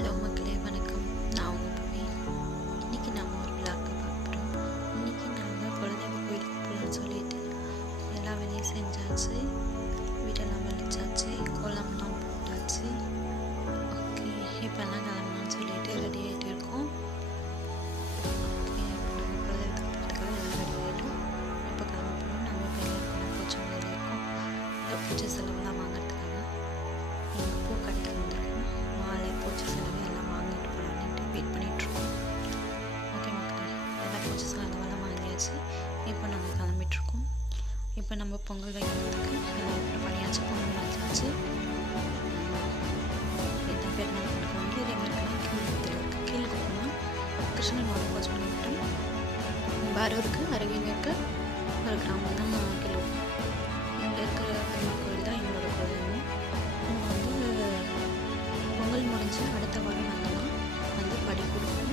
Hello மக்களே, வணக்கம். நான் உங்கள் பூமி. இன்றைக்கி நம்ம ஒரு விளாக் பார்க்குறோம். இன்றைக்கி நாங்கள் குலதெய்வ கோயிலுக்கு போகலான்னு சொல்லிட்டு எல்லா வேலையும் செஞ்சாச்சு. வீடெல்லாம் வலிச்சாச்சு, கோலம்லாம் போட்டாச்சு. ஓகே, இப்போல்லாம் கிளம்பலான்னு சொல்லிட்டு ரெடி ஆகிட்டு இருக்கோம். ஓகே, நம்ம குலதெய்வத்துக்கு போகிறதுக்காக எல்லாம் ரெடி ஆகிட்டோம். இப்போ கிளம்ப போகிறோம். நம்ம இப்போ இருக்கோம், பூச்சம்பள்ளியில் இருக்கோம். இந்த பூச்சி செலவுலாம் வாங்கிறதுக்காக எங்கள் பூ கட்ட வந்துருக்கோம். மாலை, பூச்சி செலவு எல்லாம் வாங்கிட்டு போகலான்ட்டு வெயிட் பண்ணிகிட்ருக்கோம். ஓகே மக்களே, எல்லாம் பூச்சி செலவெல்லாம் வாங்கியாச்சு. இப்போ நாங்கள் கிளம்பிட்டுருக்கோம். இப்போ நம்ம பொங்கல் வைக்கிறதுக்கு எல்லாம் எப்படி பண்ணியாச்சு, பொங்கல் வச்சாச்சு. இதுதான் பெருநாள் கோயில். இது எங்கே இருக்குன்னா கீழ்குளத்தில் இருக்குது. கீழ்குளம்னா கிருஷ்ணனோட பூஜை பண்ணிவிட்டு பாரூருக்கு அருகில் இருக்க ஒரு கிராமம் தான் கீழ்குளம். இங்கே இருக்கிற பெருமாள் கோயில் தான் எங்களோட கோயில். நம்ம வந்து பொங்கல் முடிஞ்சு அடுத்த வாரம் நாங்கள்லாம் வந்து படி கொடுப்போம்.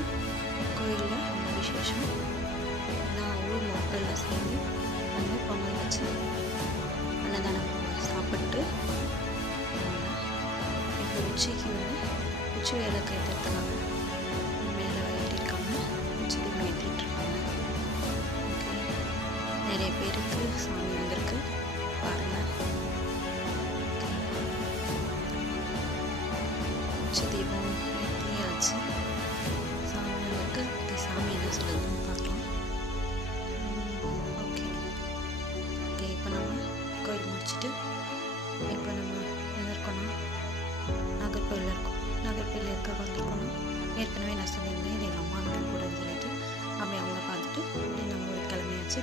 கோயிலில் ரொம்ப விசேஷம். எல்லாம் ஊர் மக்கள்லாம் சேர்ந்து வந்து பொங்கல் வச்சு அன்னதானம் சாப்பிட்டு இப்போ உச்சிக்கு வந்து உச்சி வேலை கைத்துறதுக்காக மேலே ஏறியிருக்காங்க. உச்சி தீபம் ஏற்றிட்டுருக்காங்க. ஓகே, நிறைய பேருக்கு சாமி வந்திருக்கு பாருங்கள். உச்சி தீபம் ஏற்றியாச்சு. சாமி வந்திருக்கு. சாமி என்ன சொல்லுதுன்னு பார்க்கலாம். ஓகே ஓகே, இப்போ நம்ம கோயில் முடிச்சுட்டு இப்போ நம்ம எங்கே இருக்கோன்னா நாகர்கோயிலில் இருக்கோம். நாகர்கோயிலில் இருக்க வந்திருக்கோன்னா ஏற்கனவே நான் சொல்லியிருந்தேன், இது எங்கள் அம்மா வீடு கூட சொல்லிட்டு அப்படி அவங்க பார்த்துட்டு அப்படி நம்ம கிளம்பியாச்சு.